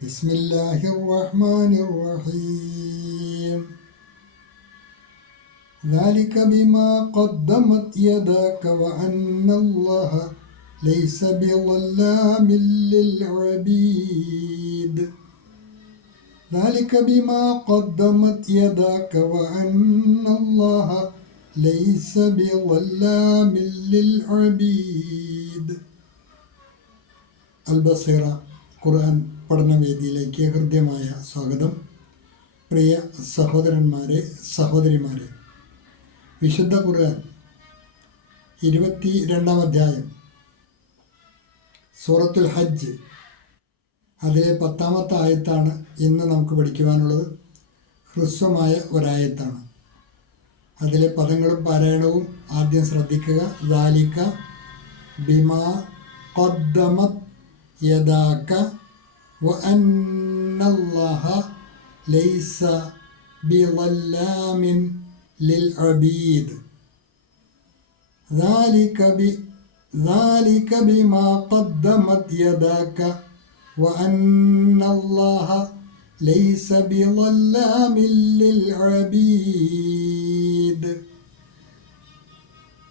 بسم الله الرحمن الرحيم. ذلك بما قدمت يداك وأن الله ليس بظلام للعبيد. ذلك بما قدمت يداك وأن الله ليس بظلام للعبيد. البصيرة قرآن. പഠനവേദിയിലേക്ക് ഹൃദ്യമായ സ്വാഗതം. പ്രിയ സഹോദരന്മാരെ സഹോദരിമാരെ വിശുദ്ധ ഖുർആൻ ഇരുപത്തി രണ്ടാം അധ്യായം സൂറത്തുൽ ഹജ്ജ്. അതിലെ പത്താമത്തെ ആയത്താണ് ഇന്ന് നമുക്ക് പഠിക്കുവാനുള്ളത്. ഹ്രസ്വമായ ഒരായത്താണ്. അതിലെ പദങ്ങളും പാരായണവും ആദ്യം ശ്രദ്ധിക്കുക. ദാലിക്ക ബിമാ ഖദ്ദമത് യദാക وأن الله ليس بظلام للعبيد ذلك ب ذلك بما قدمت يداك وأن الله ليس بظلام للعبيد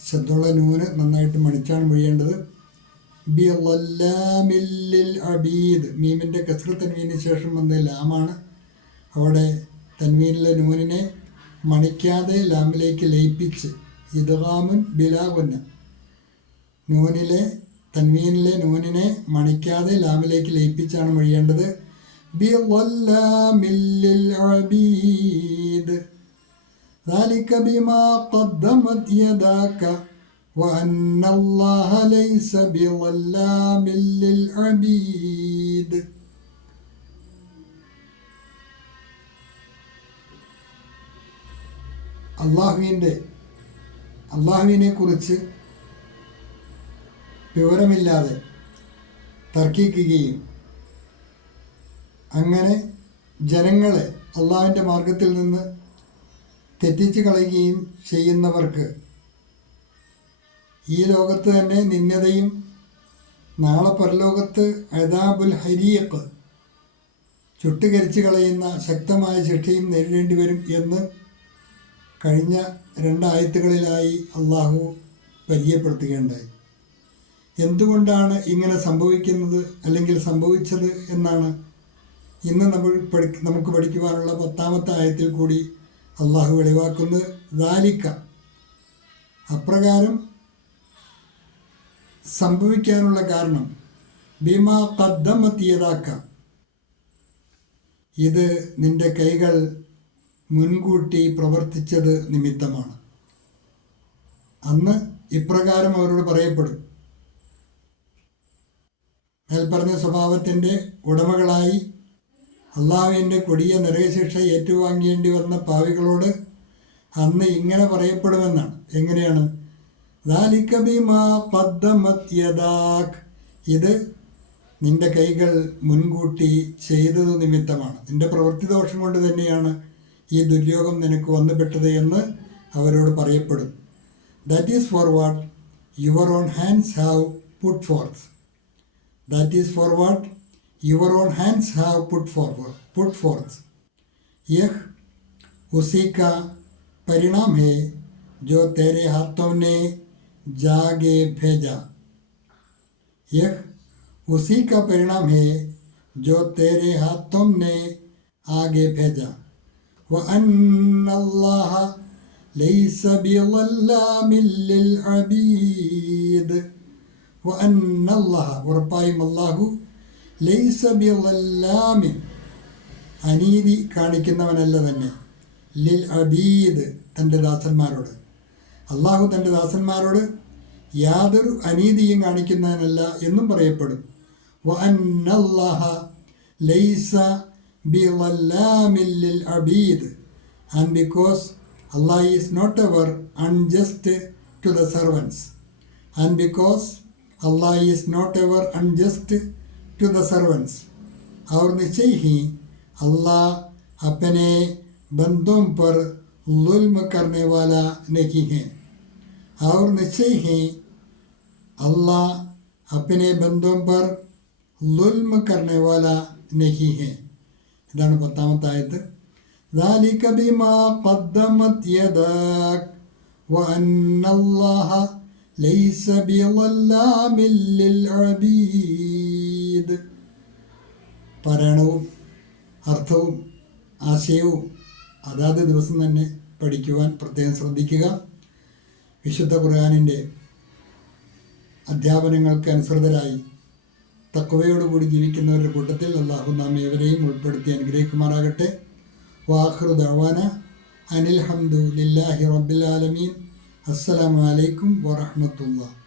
ശ്രദ്ധയുള്ള നൂന് നന്നായിട്ട് മണിച്ചാണ് മൊഴിയേണ്ടത് ബി ലല്ലാമില്ലിൽ അബീദ് മീമിൻ്റെ കസ്ര തൻവീന് ശേഷം വന്ന ലാമാണ് അവിടെ തൻവീനിലെ നൂനിനെ മണിക്കാതെ ലാമിലേക്ക് ലയിപ്പിച്ച് ഇദ്ഗാമുൻ ബിലാകുന്ന നൂനിലെ തൻവീനിലെ നൂനിനെ മണിക്കാതെ ലാമിലേക്ക് ലയിപ്പിച്ചാണ് മൊഴിയേണ്ടത് ബി ലല്ലാമില്ലിൽ അബീദ് ذلك بما قدمت يداك وأن الله ليس بظلام للعبيد അള്ളാഹുവിൻ്റെ അള്ളാഹുവിനെ കുറിച്ച് വിവരമില്ലാതെ തർക്കിക്കുകയും അങ്ങനെ ജനങ്ങളെ അള്ളാഹുവിൻ്റെ മാർഗത്തിൽ നിന്ന് തെറ്റിച്ച് കളയുകയും ചെയ്യുന്നവർക്ക് ഈ ലോകത്ത് തന്നെ നിന്നതയും നാളെ പരലോകത്ത് അദാബുൽ ഹരിയക്ക് ചുട്ടുകരിച്ച് കളയുന്ന ശക്തമായ ശിക്ഷയും നേരിടേണ്ടി വരും എന്ന് കഴിഞ്ഞ രണ്ടായത്തുകളിലായി അള്ളാഹു പരിചയപ്പെടുത്തുകയുണ്ടായി. എന്തുകൊണ്ടാണ് ഇങ്ങനെ സംഭവിക്കുന്നത് അല്ലെങ്കിൽ സംഭവിച്ചത് എന്നാണ് ഇന്ന് നമ്മൾ പഠി നമുക്ക് പഠിക്കുവാനുള്ള പത്താമത്തെ ആയത്തിൽ കൂടി അള്ളാഹു വെളിവാക്കുന്നത് ദാലിക്ക. അപ്രകാരം സംഭവിക്കാനുള്ള കാരണം. ഭീമാ കദ്ദമത്തിയതാക്ക ഇത് നിന്റെ കൈകൾ മുൻകൂട്ടി പ്രവർത്തിച്ചത് നിമിത്തമാണ്. അന്ന് ഇപ്രകാരം അവരോട് പറയപ്പെടും. മേൽപ്പറഞ്ഞ സ്വഭാവത്തിന്റെ ഉടമകളായി അള്ളാഹുവിന്റെ കൊടിയ നിറയശിക്ഷ ഏറ്റുവാങ്ങേണ്ടി വന്ന പാവികളോട് അന്ന് ഇങ്ങനെ പറയപ്പെടുമെന്നാണ്. എങ്ങനെയാണ്? ഇത് നിന്റെ കൈകൾ മുൻകൂട്ടി ചെയ്തത് നിമിത്തമാണ്. നിന്റെ പ്രവൃത്തി ദോഷം കൊണ്ട് തന്നെയാണ് ഈ ദുര്യോഗം നിനക്ക് വന്നുപെട്ടത് എന്ന് അവരോട് പറയപ്പെടും. That is for what your own hands have put forth that is for what your own hands have put for put forth യഹ് ഉസി കാ പരിണാം ഹേ ജോ തേരെ ഹാത്തോ जागे भेजा यह उसी का परिणाम है जो तेरे हाथों ने आगे भेजा वह अल्लाह ليس بظلام للعبيد وأن الله ഉറപ്പായും അള്ളാഹു ലൈസ ബിളല്ലാമിൻ അനീതി കാണിക്കുന്നവനല്ല തന്നെ ലിൽ അബീദ് തൻ്റെ ദാസന്മാരോട് അള്ളാഹു തന്റെ ദാസന്മാരോട് യാതൊരു അനീതിയും കാണിക്കുന്നതിനല്ല എന്നും പറയപ്പെടും. ലൈസ Abid. And because Allah is not ever unjust to the servants and because Allah is not ever unjust to the servants और निश्चय ही अल्लाह अपने बंदों जुल्म करने वाला नहीं है और निश्चय ही अल्लाह अपने बंदों पर जुल्म करने वाला नहीं है ഇതാണ് പത്താമത്തെ ആയത്ത് ذلك بما قدمت يداك وأن الله ليس بظلام للعبيد പാരായണവും അർത്ഥവും ആശയവും അതാത് ദിവസം തന്നെ പഠിക്കുവാൻ പ്രത്യേകം ശ്രദ്ധിക്കുക. വിശുദ്ധ ഖുർആാനിന്റെ അധ്യാപനങ്ങൾക്ക് അനുസൃതരായി തക്കവയോടുകൂടി ജീവിക്കുന്നവരുടെ കൂട്ടത്തിൽ അള്ളാഹു നാം ഏവരെയും ഉൾപ്പെടുത്തി അനുഗ്രഹിക്കുമാറാകട്ടെ. വാഹൃ ദവാന അനിൽ ഹംദു ലില്ലാഹി റബ്ബിൽ ആലമീൻ. അസ്സലാമു അലൈക്കും വറഹ്മത്തുള്ളാഹി.